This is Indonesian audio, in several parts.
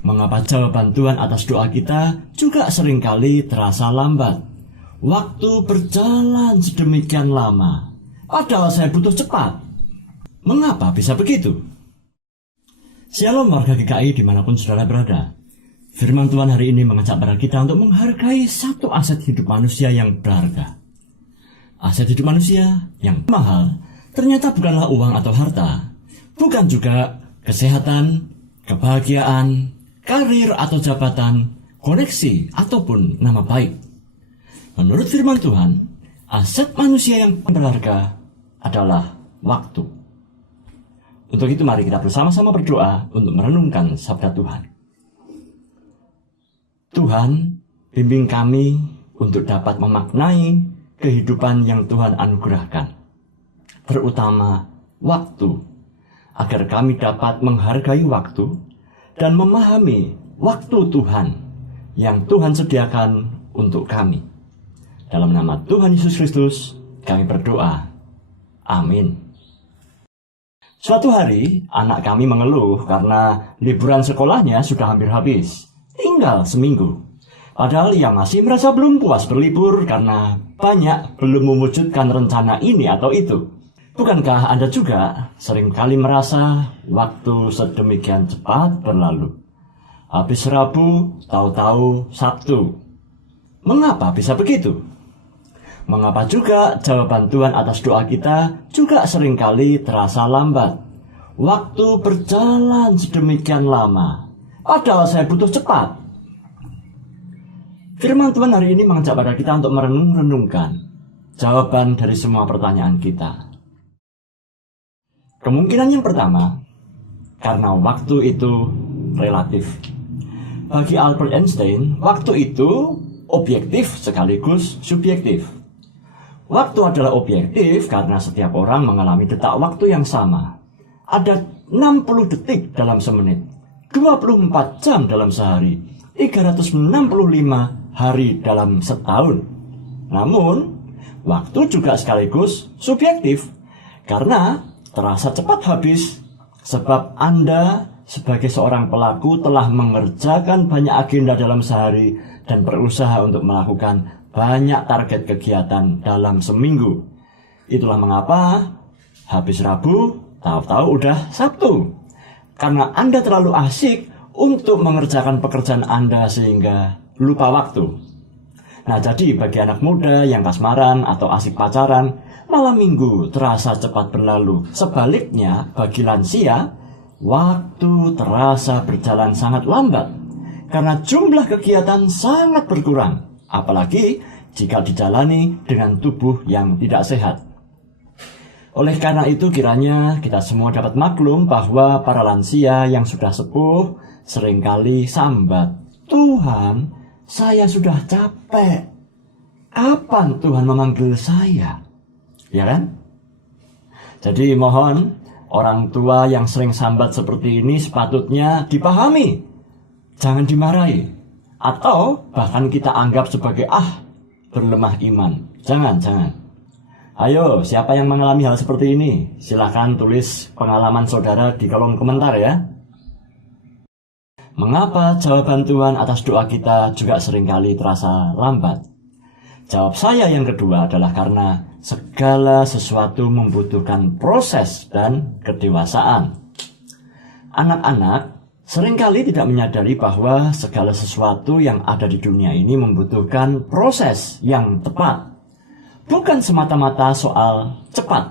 Mengapa jawaban Tuhan atas doa kita juga seringkali terasa lambat? Waktu berjalan sedemikian lama, padahal saya butuh cepat. Mengapa bisa begitu? Shalom warga GKI dimanapun saudara berada. Firman Tuhan hari ini mengajak para kita untuk menghargai satu aset hidup manusia yang berharga. Aset hidup manusia yang mahal ternyata bukanlah uang atau harta, bukan juga kesehatan, kebahagiaan, karir atau jabatan, koneksi ataupun nama baik. Menurut firman Tuhan, aset manusia yang berharga adalah waktu. Untuk itu mari kita bersama-sama berdoa untuk merenungkan sabda Tuhan. Tuhan, bimbing kami untuk dapat memaknai kehidupan yang Tuhan anugerahkan, terutama waktu, agar kami dapat menghargai waktu dan memahami waktu Tuhan yang Tuhan sediakan untuk kami. Dalam nama Tuhan Yesus Kristus, kami berdoa. Amin. Suatu hari, anak kami mengeluh karena liburan sekolahnya sudah hampir habis. Tinggal seminggu. Padahal ia masih merasa belum puas berlibur karena banyak belum mewujudkan rencana ini atau itu. Bukankah Anda juga seringkali merasa waktu sedemikian cepat berlalu? Habis Rabu, tahu-tahu Sabtu. Mengapa bisa begitu? Mengapa juga jawaban Tuhan atas doa kita juga seringkali terasa lambat? Waktu berjalan sedemikian lama, padahal saya butuh cepat. Firman Tuhan hari ini mengajak pada kita untuk merenungkan jawaban dari semua pertanyaan kita. Kemungkinan yang pertama, karena waktu itu relatif. Bagi Albert Einstein, waktu itu objektif sekaligus subjektif. Waktu adalah objektif karena setiap orang mengalami detak waktu yang sama. Ada 60 detik dalam semenit, 24 jam dalam sehari, 365 hari dalam setahun. Namun, waktu juga sekaligus subjektif karena terasa cepat habis sebab Anda sebagai seorang pelaku telah mengerjakan banyak agenda dalam sehari dan berusaha untuk melakukan banyak target kegiatan dalam seminggu. Itulah mengapa habis Rabu, tahu-tahu udah Sabtu. Karena Anda terlalu asik untuk mengerjakan pekerjaan Anda sehingga lupa waktu. Nah, jadi bagi anak muda yang kasmaran atau asik pacaran, malam minggu terasa cepat berlalu. Sebaliknya, bagi lansia, waktu terasa berjalan sangat lambat karena jumlah kegiatan sangat berkurang. Apalagi jika dijalani dengan tubuh yang tidak sehat. Oleh karena itu kiranya kita semua dapat maklum bahwa para lansia yang sudah sepuh seringkali sambat. Tuhan, saya sudah capek. Kapan Tuhan memanggil saya? Ya kan? Jadi mohon orang tua yang sering sambat seperti ini sepatutnya dipahami. Jangan dimarahi. Atau bahkan kita anggap sebagai berlemah iman. Jangan. Ayo, siapa yang mengalami hal seperti ini? Silahkan tulis pengalaman saudara di kolom komentar ya. Mengapa jawaban Tuhan atas doa kita juga seringkali terasa lambat? Jawab saya yang kedua adalah karena segala sesuatu membutuhkan proses dan kedewasaan. Anak-anak seringkali tidak menyadari bahwa segala sesuatu yang ada di dunia ini membutuhkan proses yang tepat. Bukan semata-mata soal cepat.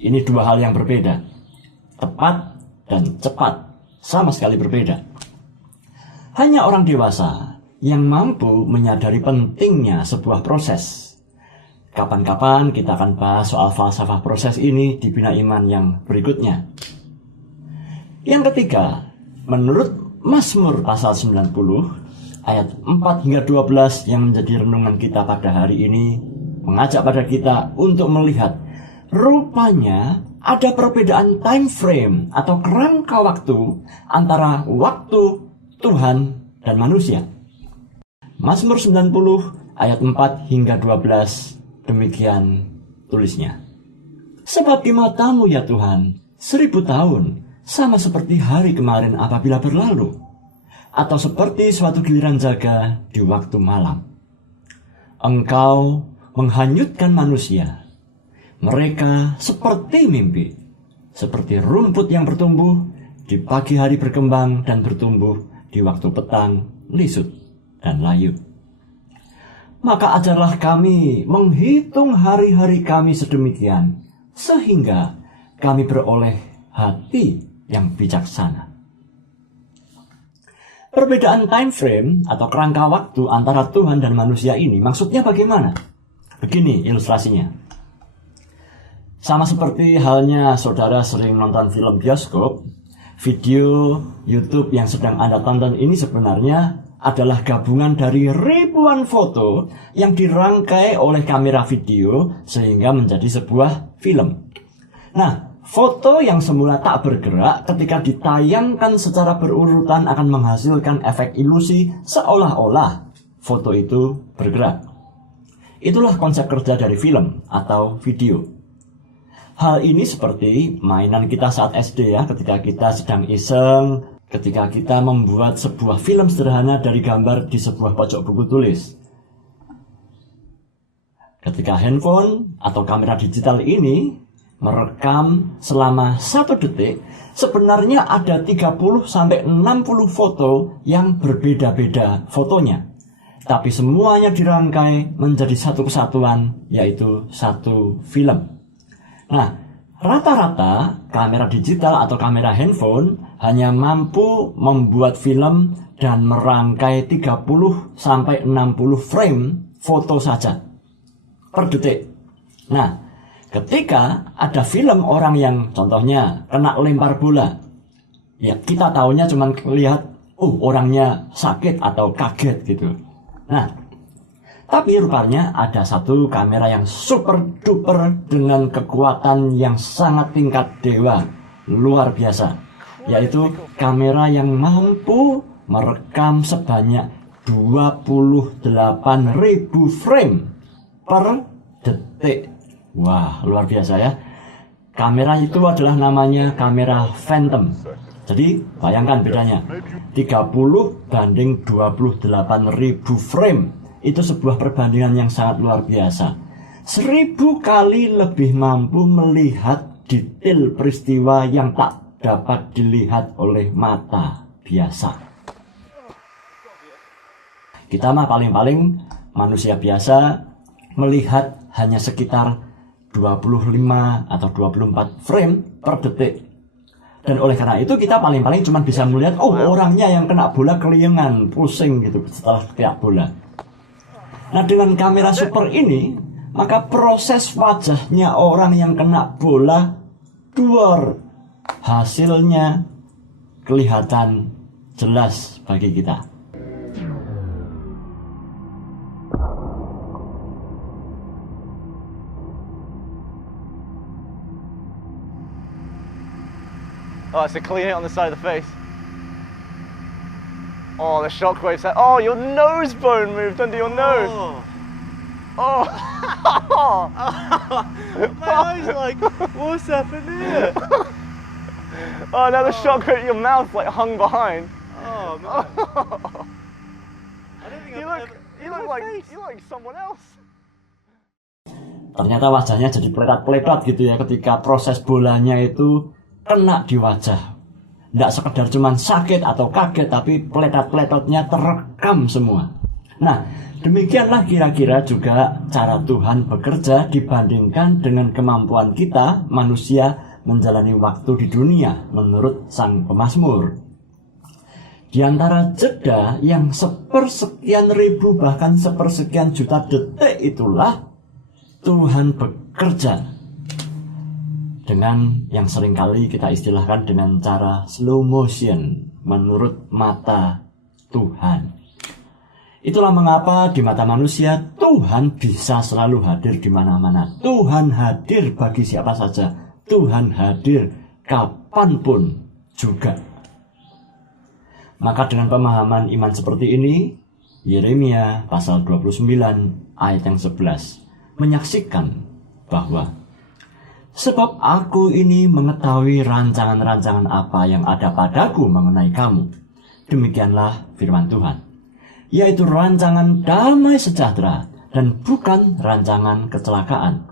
Ini dua hal yang berbeda. Tepat dan cepat sama sekali berbeda. Hanya orang dewasa yang mampu menyadari pentingnya sebuah proses. Kapan-kapan kita akan bahas soal falsafah proses ini di Bina Iman yang berikutnya. Yang ketiga, menurut Mazmur pasal 90 ayat 4 hingga 12 yang menjadi renungan kita pada hari ini mengajak pada kita untuk melihat rupanya ada perbedaan time frame atau kerangka waktu antara waktu Tuhan dan manusia. Mazmur 90 ayat 4 hingga 12 demikian tulisnya. Sebab di matamu ya Tuhan 1000 tahun sama seperti hari kemarin apabila berlalu. atau seperti suatu giliran jaga di waktu malam. Engkau menghanyutkan manusia. Mereka seperti mimpi, seperti rumput yang bertumbuh di pagi hari berkembang dan bertumbuh di waktu petang, lisut dan layu. Maka ajarlah kami menghitung hari-hari kami sedemikian, sehingga kami beroleh hati yang bijaksana. Perbedaan time frame atau kerangka waktu antara Tuhan dan manusia ini maksudnya bagaimana? Begini ilustrasinya. Sama seperti halnya saudara sering nonton film bioskop, video YouTube yang sedang Anda tonton ini sebenarnya adalah gabungan dari ribuan foto yang dirangkai oleh kamera video sehingga menjadi sebuah film. Nah, foto yang semula tak bergerak ketika ditayangkan secara berurutan akan menghasilkan efek ilusi seolah-olah foto itu bergerak. Itulah konsep kerja dari film atau video. Hal ini seperti mainan kita saat SD ya, ketika kita sedang iseng, ketika kita membuat sebuah film sederhana dari gambar di sebuah pojok buku tulis. Ketika handphone atau kamera digital ini merekam selama 1 detik, sebenarnya ada 30-60 foto yang berbeda-beda fotonya. Tapi semuanya dirangkai menjadi satu kesatuan, yaitu satu film. Nah, rata-rata kamera digital atau kamera handphone hanya mampu membuat film dan merangkai 30-60 frame foto saja per detik. Nah, ketika ada film orang yang contohnya kena lempar bola, ya kita tahunya cuma lihat, orangnya sakit atau kaget gitu. Nah, tapi rupanya ada satu kamera yang super duper dengan kekuatan yang sangat tingkat dewa, luar biasa, yaitu kamera yang mampu merekam sebanyak 28.000 frame per detik. Wah, luar biasa ya. Kamera itu adalah namanya kamera Phantom. Jadi bayangkan bedanya, 30 banding 28.000 frame. Itu sebuah perbandingan yang sangat luar biasa. 1000 kali lebih mampu melihat detail peristiwa yang tak dapat dilihat oleh mata biasa. Kita mah paling-paling manusia biasa melihat hanya sekitar 25 atau 24 frame per detik. Dan oleh karena itu kita paling-paling cuma bisa melihat orangnya yang kena bola keliengan, pusing gitu setelah kena bola. Nah, dengan kamera super ini, maka proses wajahnya orang yang kena bola duar, hasilnya kelihatan jelas bagi kita. Oh, it's a clean hit on the side of the face. Oh, the shockwave set. Oh, your nose bone moved under your nose. Oh. My eyes like, what's happened here? Oh, now the shockwave, your mouth like hung behind. Oh, man. I don't think You look like someone else. Ternyata wajahnya jadi peletot-peletot gitu ya ketika proses bolanya itu kena di wajah. Tidak sekedar cuman sakit atau kaget, tapi peletot-peletotnya terekam semua. Nah, demikianlah kira-kira juga cara Tuhan bekerja dibandingkan dengan kemampuan kita manusia menjalani waktu di dunia menurut Sang Pemazmur. Di antara jeda yang sepersekian ribu bahkan sepersekian juta detik itulah Tuhan bekerja dengan yang seringkali kita istilahkan dengan cara slow motion menurut mata Tuhan. Itulah mengapa di mata manusia Tuhan bisa selalu hadir di mana-mana. Tuhan hadir bagi siapa saja. Tuhan hadir kapanpun juga. Maka dengan pemahaman iman seperti ini, Yeremia pasal 29 ayat yang 11 menyaksikan bahwa sebab aku ini mengetahui rancangan-rancangan apa yang ada padaku mengenai kamu, demikianlah firman Tuhan, yaitu rancangan damai sejahtera dan bukan rancangan kecelakaan,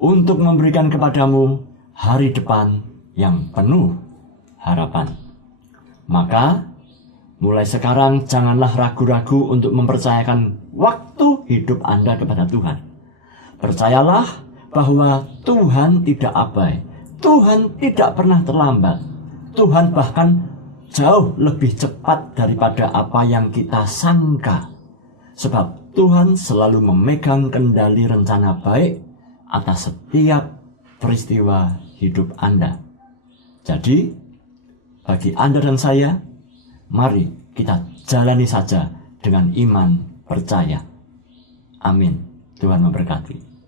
untuk memberikan kepadamu hari depan yang penuh harapan. Maka, mulai sekarang janganlah ragu-ragu untuk mempercayakan waktu hidup Anda kepada Tuhan. Percayalah bahwa Tuhan tidak abai, Tuhan tidak pernah terlambat, Tuhan bahkan jauh lebih cepat daripada apa yang kita sangka. Sebab Tuhan selalu memegang kendali rencana baik atas setiap peristiwa hidup Anda. Jadi, bagi Anda dan saya, mari kita jalani saja dengan iman percaya. Amin. Tuhan memberkati.